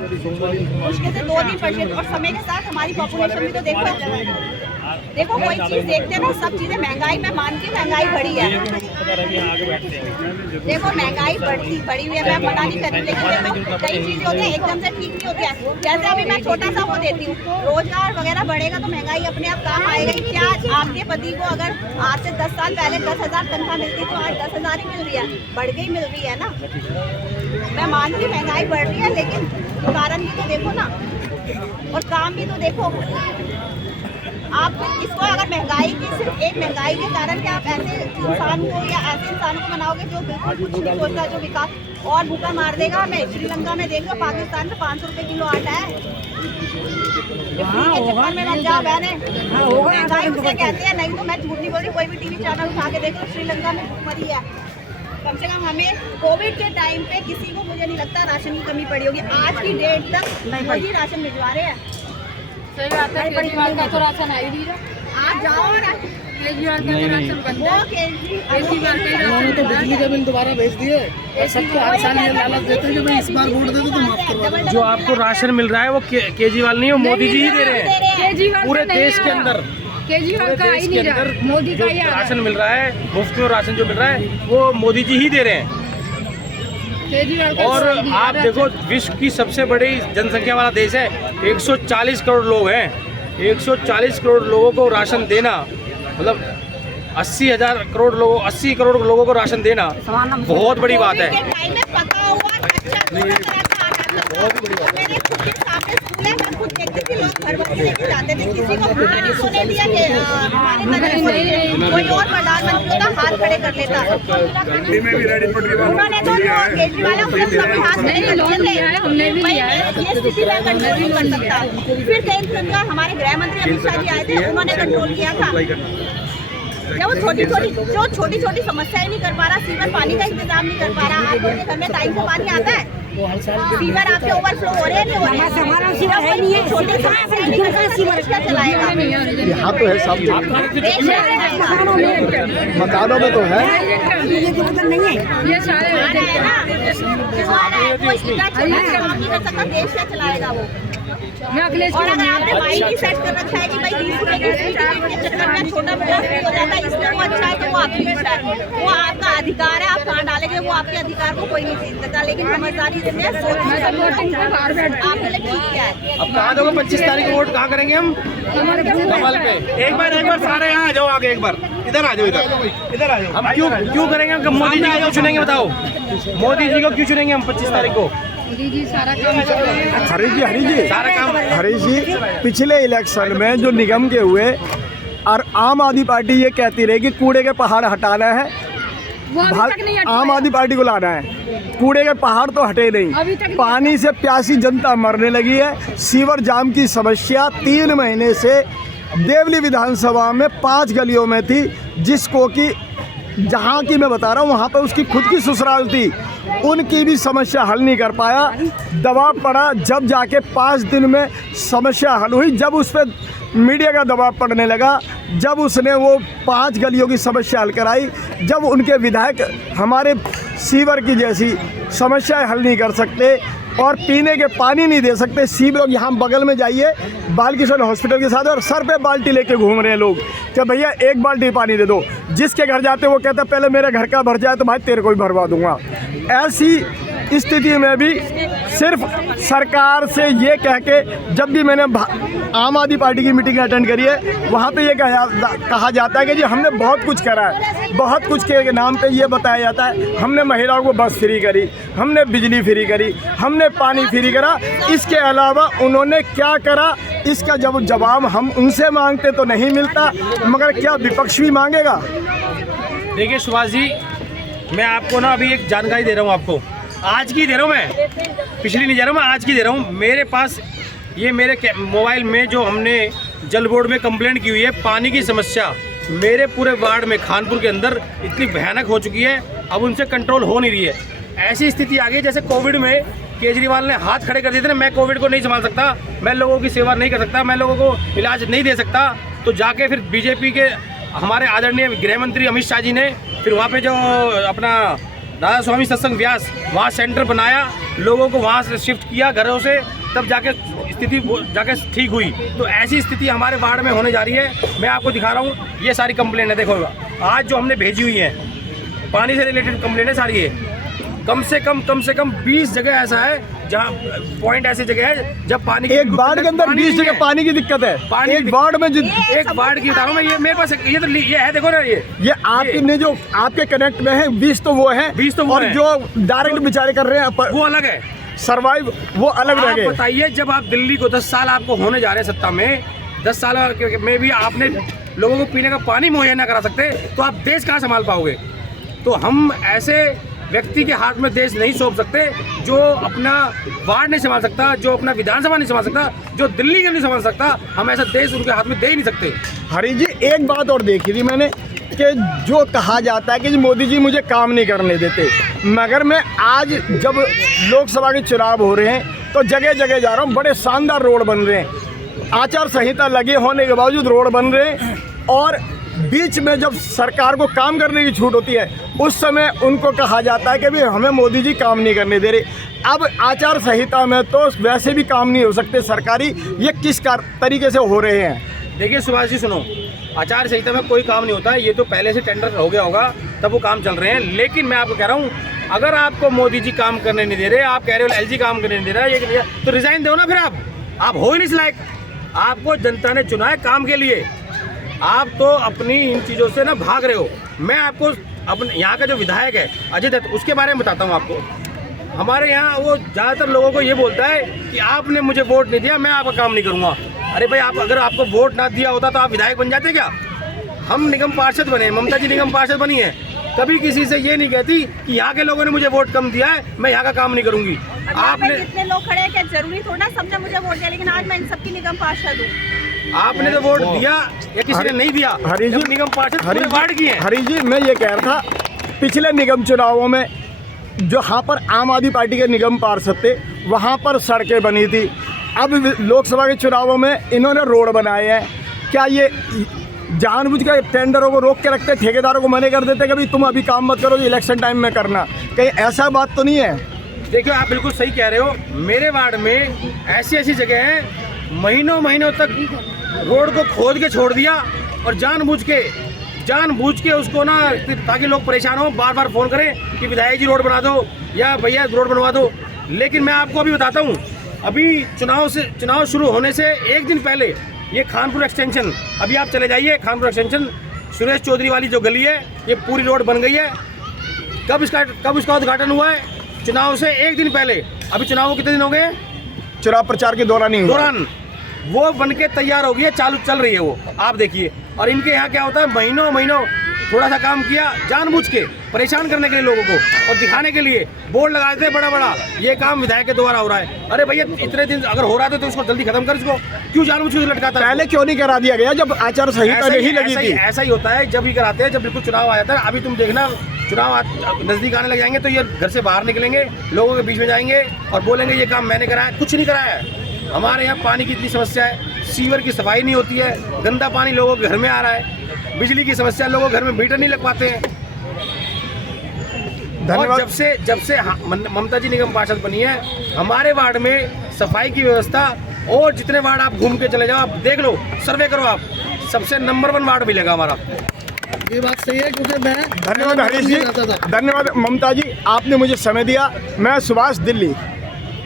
मुश्किल से 2-3%, और समय के साथ हमारी पॉपुलेशन भी तो देखो कोई चीज देखते हैं ना, सब चीजें महंगाई में मान के महंगाई बढ़ी है। देखो महंगाई बढ़ी हुई है, मैं मना नहीं कर रही, लेकिन देखो कई चीजें होती है एकदम से ठीक नहीं होती है। जैसे अभी मैं छोटा सा वो देती हूँ, रोजगार वगैरह बढ़ेगा तो महंगाई अपने आप काम आएगा ही। क्या आपके पति को अगर आज से 10 साल पहले 10,000 तनख्वाह मिलती तो आज 10,000 ही मिल रही है, बढ़ गई मिल रही है ना। मैं मानती महंगाई बढ़ रही है, लेकिन कारण भी तो देखो ना, और काम भी तो देखो। आप इसको अगर महंगाई की, सिर्फ एक महंगाई के कारण क्या आप ऐसे इंसान को या ऐसे इंसानों को बनाओगे जो बिल्कुल कुछ नहीं सोचता, जो विकास और भूखा मार देगा हमें। श्रीलंका में देख लो, पाकिस्तान में 500 रुपए किलो आटा है। महंगाई उसे कहते हैं, नहीं तो मैं झूठ नहीं बोल रही, कोई भी टीवी चैनल उठा के देख लो, श्रीलंका में भूखमरी है। कम से कम हमें कोविड के टाइम पे किसी को, मुझे नहीं लगता राशन की कमी पड़ी होगी। आज की डेट तक वही राशन भिजवा रहे हैं। सही बात है, केजरीवाल का तो राशन आई नहीं रहा। आप जाओ ना, केजरीवाल का तो राशन बंद है। केजरीवाल का उन्होंने तो बिजली के बिल दोबारा भेज दिए, और सबको हर साल ये लालच देते हैं कि भाई इस बार वोट दे दो तो माफ करवा दो। जो आपको राशन मिल रहा है वो केजरीवाल नहीं, वो मोदी जी ही दे रहे हैं। केजरीवाल पूरे देश के अंदर, केजरीवाल का आई नहीं रहा, मोदी का ही आ रहा है। राशन मिल रहा है, मुफ्त में राशन जो मिल रहा है वो मोदी जी ही दे रहे हैं। केजरीवाल का और आप देखो, विश्व की सबसे बड़ी जनसंख्या वाला देश है, 140 करोड़ लोग हैं। 140 करोड़ लोगों को राशन देना, मतलब 80 करोड़ लोगों को राशन देना बहुत बड़ी बात है। बहुत बड़ी बात है। खुद देखते थे, लोग घर भर के लेके जाते थे, किसी को भूखा नहीं सोने दिया कि कोई और प्रधानमंत्री होता हाथ खड़े कर लेता। उन्होंने तो केजरीवाल उसने सभी हाथ खड़े कर लिए थे, ये स्थिति में कंट्रोल नहीं कर सकता। फिर केंद्र हमारे गृह मंत्री अमित शाह जी आए थे, उन्होंने कंट्रोल किया था। जब वो छोटी छोटी समस्याएं नहीं कर पा रहा, सीवर पानी का इंतजाम नहीं कर पा रहा, आप लोगों के घर में टाइम से पानी आता है, सीवर आपके ओवरफ्लो हो रहे हैं, नहीं हो रहे हैं, छोटे समस्या नहीं कर सकता, सीवर क्या चलाएगा? यहाँ तो है सब मकानों में तो है, ये सारे काम नहीं कर सकता, देश क्या चलाएगा वो? मैं अखिलेश और अगर आपने माइंड ही सेट कर रखा है कि भाई 20 रुपए की सीट के चक्कर में छोटा मोटा फ्री हो जाता है, इसलिए वो अच्छा है तो वो आपकी इच्छा है, वो आपका अधिकार है, आप कहाँ डालेंगे वो आपके अधिकार को कोई नहीं छीन सकता। लेकिन समझदारी से सोच आपके लिए ठीक क्या है। अब कहाँ दोगे 25 तारीख को वोट कहाँ करेंगे हम? कमल पे। एक बार सारे यहाँ आ जाओ, आगे एक बार इधर आ जाओ, इधर आ जाओ। हम क्यों करेंगे? हम मोदी जी को क्यों चुनेंगे बताओ? मोदी जी को क्यों चुनेंगे हम 25 तारीख को? जी सारा काम हरीश जी पिछले इलेक्शन में जो निगम के हुए, और आम आदमी पार्टी ये कहती रही कि कूड़े के पहाड़ हटाना है, आम आदमी पार्टी को लाना है, कूड़े के पहाड़ तो हटे नहीं। पानी से प्यासी जनता मरने लगी है। सीवर जाम की समस्या 3 महीने से देवली विधानसभा में 5 गलियों में थी, जिसको कि जहाँ की मैं बता रहा हूँ वहाँ पर उसकी खुद की ससुराल थी, उनकी भी समस्या हल नहीं कर पाया। दबाव पड़ा, जब जाके 5 दिन में समस्या हल हुई, जब उस पर मीडिया का दबाव पड़ने लगा, जब उसने वो 5 गलियों की समस्या हल कराई, जब उनके विधायक हमारे सीवर की जैसी समस्याएं हल नहीं कर सकते और पीने के पानी नहीं दे सकते। सीवर यहाँ बगल में जाइए बालकिशन हॉस्पिटल के साथ, और सर पे बाल्टी लेके घूम रहे हैं लोग कि भैया 1 बाल्टी पानी दे दो। जिसके घर जाते वो कहता पहले मेरे घर का भर जाए तो भाई तेरे को भी भरवा दूंगा। ऐसी स्थिति में भी सिर्फ सरकार से ये कह के, जब भी मैंने आम आदमी पार्टी की मीटिंग अटेंड करी है, वहाँ पे ये कहा जाता है कि जी हमने बहुत कुछ करा है, बहुत कुछ के नाम पे ये बताया जाता है, हमने महिलाओं को बस फ्री करी, हमने बिजली फ्री करी, हमने पानी फ्री करा। इसके अलावा उन्होंने क्या करा, इसका जब जवाब हम उनसे मांगते तो नहीं मिलता, मगर क्या विपक्ष भी मांगेगा? देखिए सुभाष जी, मैं आपको ना अभी एक जानकारी दे रहा हूँ, आपको आज की दे रहा हूँ, मैं पिछली नहीं दे रहा हूँ, मैं आज की दे रहा हूँ। मेरे पास ये मेरे मोबाइल में जो हमने जल बोर्ड में कंप्लेंट की हुई है, पानी की समस्या मेरे पूरे वार्ड में खानपुर के अंदर इतनी भयानक हो चुकी है, अब उनसे कंट्रोल हो नहीं रही है। ऐसी स्थिति आ गई जैसे कोविड में केजरीवाल ने हाथ खड़े कर दिए थे ना, मैं कोविड को नहीं संभाल सकता, मैं लोगों की सेवा नहीं कर सकता, मैं लोगों को इलाज नहीं दे सकता, तो जाके फिर बीजेपी के हमारे आदरणीय गृह मंत्री अमित शाह जी ने फिर वहाँ पे जो अपना राधा स्वामी सत्संग व्यास, वहाँ सेंटर बनाया, लोगों को वहाँ से शिफ्ट किया घरों से, तब जाके स्थिति जाके ठीक हुई। तो ऐसी स्थिति हमारे वार्ड में होने जा रही है। मैं आपको दिखा रहा हूँ, ये सारी कंप्लेंट है, देखो आज जो हमने भेजी हुई है, पानी से रिलेटेड कंप्लेंट है सारी। ये कम से कम 20 जगह ऐसा है जहाँ पॉइंट ऐसी जगह है जब पानी की एक वार्ड के अंदर 20 जगह पानी की दिक्कत है। एक वार्ड में एक वार्ड की बता रहा हूँ मैं, ये मेरे पास ये है, देखो ना ये आपने जो आपके कनेक्ट में है 20 तो वो है, 20 तो वो और है। जो डायरेक्ट बेचारे कर रहे हैं वो अलग है, सर्वाइव वो अलग आप रहे। बताइए, जब आप दिल्ली को 10 साल आपको होने जा रहे हैं सत्ता में, 10 साल में भी आपने लोगों को पीने का पानी मुहैया ना करा सकते, तो आप देश कहाँ संभाल पाओगे? तो हम ऐसे व्यक्ति के हाथ में देश नहीं सौंप सकते जो अपना वार्ड नहीं संभाल सकता, जो अपना विधानसभा नहीं संभाल सकता, जो दिल्ली का नहीं संभाल सकता। हम ऐसा देश उनके हाथ में दे ही नहीं सकते। हरी जी, एक बात और देखी थी मैंने कि जो कहा जाता है कि मोदी जी मुझे काम नहीं करने देते, मगर मैं आज जब लोकसभा के चुनाव हो रहे हैं तो जगह जगह जा रहा हूँ, बड़े शानदार रोड बन रहे हैं, आचार संहिता लगे होने के बावजूद रोड बन रहे हैं। और बीच में जब सरकार को काम करने की छूट होती है उस समय उनको कहा जाता है कि भाई हमें मोदी जी काम नहीं करने दे रहे। अब आचार संहिता में तो वैसे भी काम नहीं हो सकते सरकारी, ये किस तरीके से हो रहे हैं? देखिए सुभाष जी, सुनो, आचार संहिता में कोई काम नहीं होता है, ये तो पहले से टेंडर हो गया होगा तब वो काम चल रहे हैं। लेकिन मैं आपको कह रहा हूँ, अगर आपको मोदी जी काम करने नहीं दे रहे, आप कह रहे हो LG काम करने नहीं दे रहा है, ये तो रिजाइन दो ना फिर। आप हो ही नहीं इस लायक, आपको जनता ने चुना है काम के लिए, आप तो अपनी इन चीज़ों से ना भाग रहे हो। मैं आपको अपने यहाँ का जो विधायक है अजय दत्त, उसके बारे में बताता हूँ आपको। हमारे यहाँ वो ज़्यादातर लोगों को ये बोलता है कि आपने मुझे वोट नहीं दिया, मैं आपका काम नहीं करूँगा। अरे भाई, आप अगर आपको वोट ना दिया होता तो आप विधायक बन जाते क्या? हम निगम पार्षद बने, ममता जी निगम पार्षद बनी है, कभी किसी से ये नहीं कहती कि यहाँ के लोगों ने मुझे वोट कम दिया है, मैं यहाँ का काम नहीं करूँगी। आपने जितने लोग खड़े हैं, क्या जरूरी थोड़ा सबने मुझे वोट दिया, लेकिन आज मैं इन सबकी निगम पार्षद हूँ। आपने तो वोट दिया या किसी ने नहीं दिया? हरी जी, निगम पार्षद पूरे वार्ड की है। हरी जी, मैं ये कह रहा था, पिछले निगम चुनावों में जहाँ पर आम आदमी पार्टी के निगम पार्षद थे वहाँ पर सड़कें बनी थी, अब लोकसभा के चुनावों में इन्होंने रोड बनाए हैं। क्या ये जानबूझ कर टेंडरों को रोक के रखते, ठेकेदारों को मना कर देते कि भाई तुम अभी काम मत करो, इलेक्शन टाइम में करना? कहीं ऐसा बात तो नहीं है? देखिए, आप बिल्कुल सही कह रहे हो। मेरे वार्ड में ऐसी जगह है, महीनों तक रोड को खोद के छोड़ दिया, और जानबूझ के उसको ना, ताकि लोग परेशान हो, बार बार फ़ोन करें कि विधायक जी रोड बना दो या भैया रोड बनवा दो। लेकिन मैं आपको अभी बताता हूँ, अभी चुनाव शुरू होने से एक दिन पहले ये खानपुर एक्सटेंशन, अभी आप चले जाइए खानपुर एक्सटेंशन, सुरेश चौधरी वाली जो गली है, ये पूरी रोड बन गई है। कब इसका उद्घाटन हुआ है? चुनाव से एक दिन पहले। अभी चुनाव को कितने दिन हो गए? चुनाव प्रचार के दौरान वो बन के तैयार हो गई है, चालू चल रही है वो, आप देखिए। और इनके यहाँ क्या होता है, महीनों थोड़ा सा काम किया, जानबूझ के परेशान करने के लिए लोगों को, और दिखाने के लिए बोर्ड लगा देते हैं बड़ा, ये काम विधायक के द्वारा हो रहा है। अरे भैया, इतने दिन अगर हो रहा था तो उसको जल्दी खत्म कर, इसको क्यों जानबूझ के लटकाता है? पहले क्यों नहीं करा दिया गया जब आचार संहिता नहीं लगी थी? ऐसा ही होता है, जब ही कराते हैं जब बिल्कुल चुनाव आ जाता है। अभी तुम देखना, चुनाव नज़दीक आने लग जाएंगे तो ये घर से बाहर निकलेंगे, लोगों के बीच में जाएंगे और बोलेंगे ये काम मैंने कराया। कुछ नहीं कराया है। हमारे यहाँ पानी की इतनी समस्या है, सीवर की सफाई नहीं होती है, गंदा पानी लोगों के घर में आ रहा है, बिजली की समस्या, लोगों के घर में मीटर नहीं लग पाते हैं। और जब से ममता जी निगम पार्षद बनी है, हमारे वार्ड में सफाई की व्यवस्था, और जितने वार्ड आप घूम के चले जाओ, आप देख लो, सर्वे करो, आप सबसे नंबर 1 वार्ड मिलेगा हमारा। ये बात सही है, क्योंकि मैं धन्यवाद हरीश जी, धन्यवाद ममता जी, आपने मुझे समय दिया। मैं सुभाष, दिल्ली।